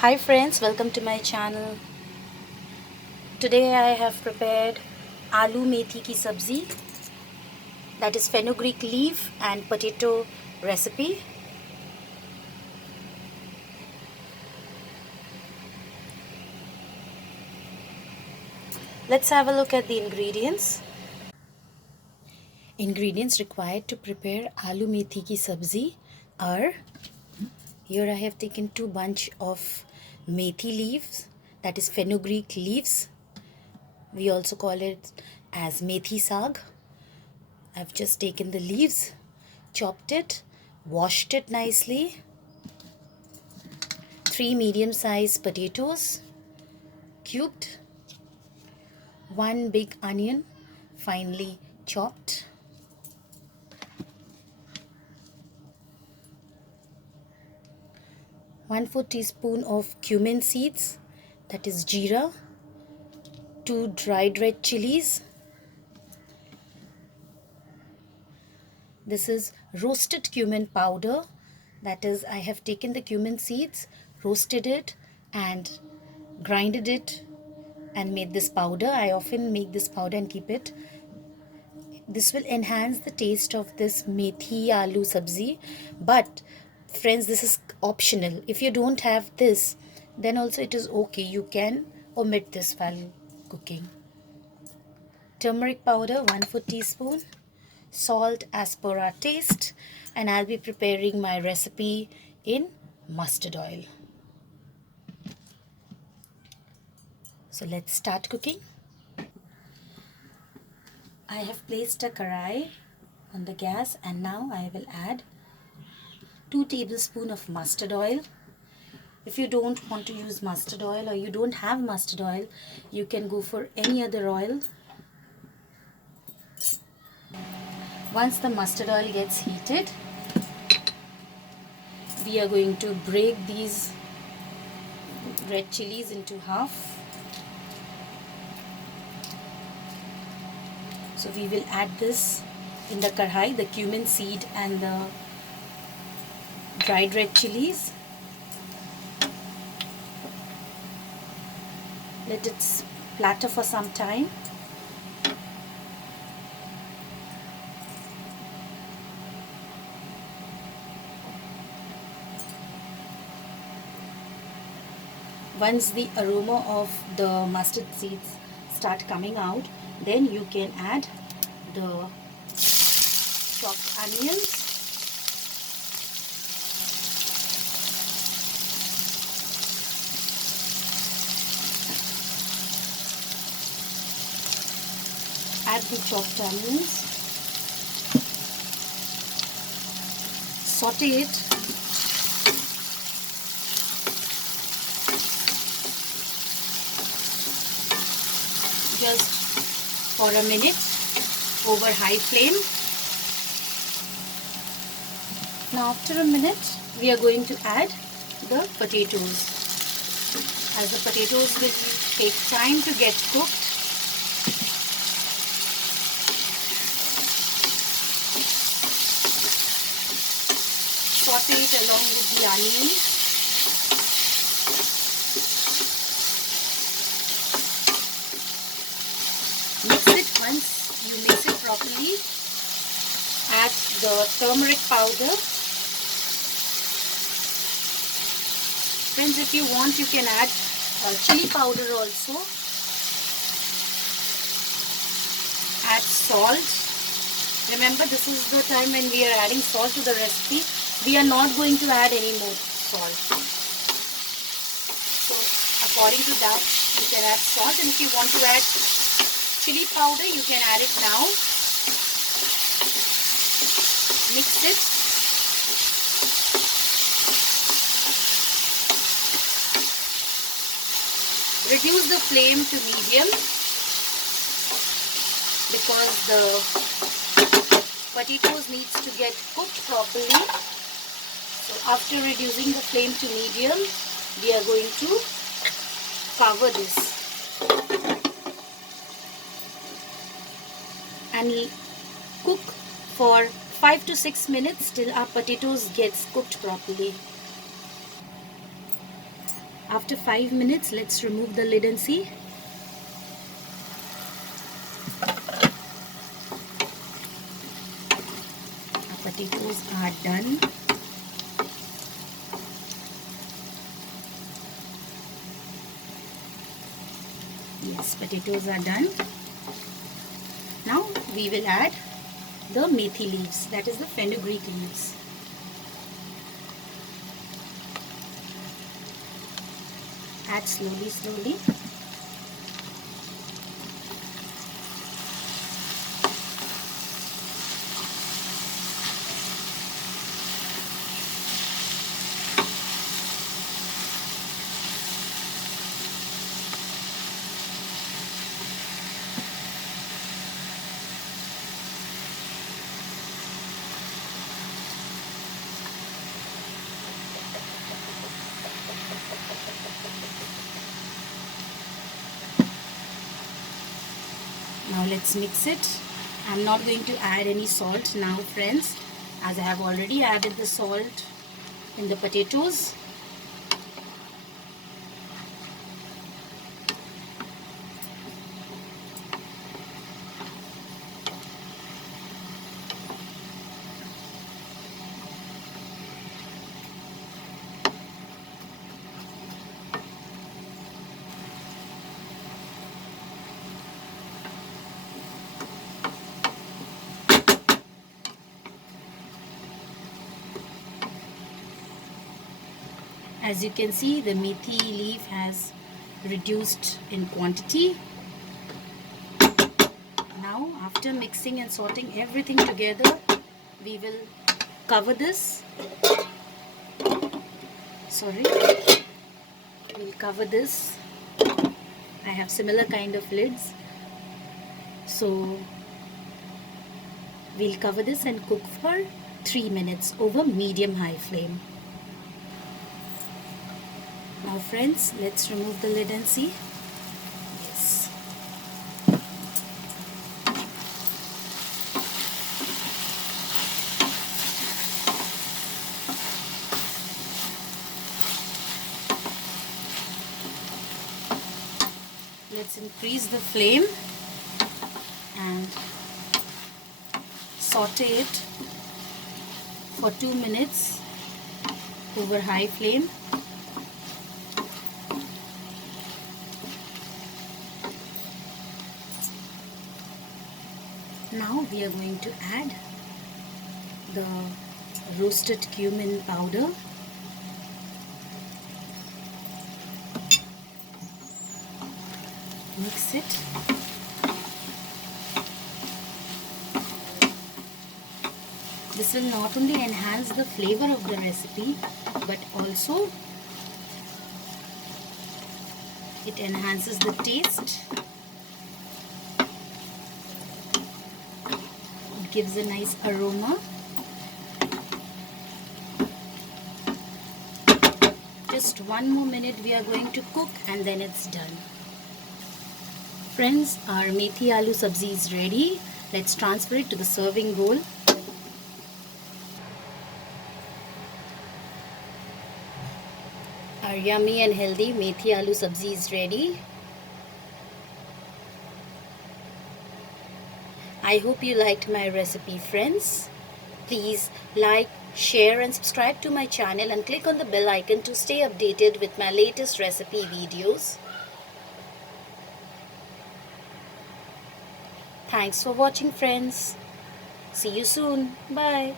Hi friends, welcome to my channel. Today I have prepared Aloo Methi ki sabzi, that is fenugreek leaf and potato recipe. Let's have a look at the ingredients. Ingredients required to prepare Aloo Methi ki sabzi are, here I have taken 2 bunch of methi leaves, that is fenugreek leaves. We also call it as methi saag. I've just taken the leaves, chopped it, washed it nicely. 3 medium-sized potatoes, cubed. 1 big onion, finely chopped. 1/4 teaspoon of cumin seeds, that is jeera. 2 dried red chilies. This is roasted cumin powder, that is I have taken the cumin seeds, roasted it and grinded it and made this powder. I often make this powder and keep it. This will enhance the taste of this methi aloo sabzi, but friends, this is optional. If you don't have this, then also it is okay, you can omit this while cooking. Turmeric powder 1/4 teaspoon, salt as per our taste, and I'll be preparing my recipe in mustard oil. So let's start cooking. I have placed a karai on the gas, and now I will add 2 tablespoons of mustard oil. If you don't want to use mustard oil or you don't have mustard oil, you can go for any other oil. Once the mustard oil gets heated, we are going to break these red chilies into half. So we will add this in the karhai, the cumin seed and the dried red chilies. Let it splatter for some time. Once the aroma of the mustard seeds start coming out, then you can add the chopped onions, saute it, just for a minute over high flame. Now after a minute, we are going to add the potatoes. As the potatoes will take time to get cooked, saute it along with the onions. Mix it. Once you mix it properly, add the turmeric powder. Friends, if you want, you can add chili powder also. Add salt. Remember, this is the time when we are adding salt to the recipe. We are not going to add any more salt. So according to that, you can add salt, and if you want to add chili powder, you can add it now. Mix it. Reduce the flame to medium because the potatoes needs to get cooked properly. So after reducing the flame to medium, we are going to cover this and cook for 5 to 6 minutes till our potatoes gets cooked properly. After 5 minutes, let's remove the lid and see. Our potatoes are done. Yes, potatoes are done. Now we will add the methi leaves, that is the fenugreek leaves. Add slowly. Now let's mix it. I'm not going to add any salt now, friends, as I have already added the salt in the potatoes. As you can see, the methi leaf has reduced in quantity. Now, after mixing and sorting everything together, we will cover this. We'll cover this. I have similar kind of lids. So, we'll cover this and cook for 3 minutes over medium-high flame. Now friends, let's remove the lid and see. Yes. Let's increase the flame and saute it for 2 minutes over high flame. Now we are going to add the roasted cumin powder. Mix it. This will not only enhance the flavor of the recipe, but also it enhances the taste. It gives a nice aroma. Just 1 more minute we are going to cook and then it's done. Friends, our methi aloo sabzi is ready. Let's transfer it to the serving bowl. Our yummy and healthy methi aloo sabzi is ready. I hope you liked my recipe, friends. Please like, share and subscribe to my channel and click on the bell icon to stay updated with my latest recipe videos. Thanks for watching, friends. See you soon. Bye.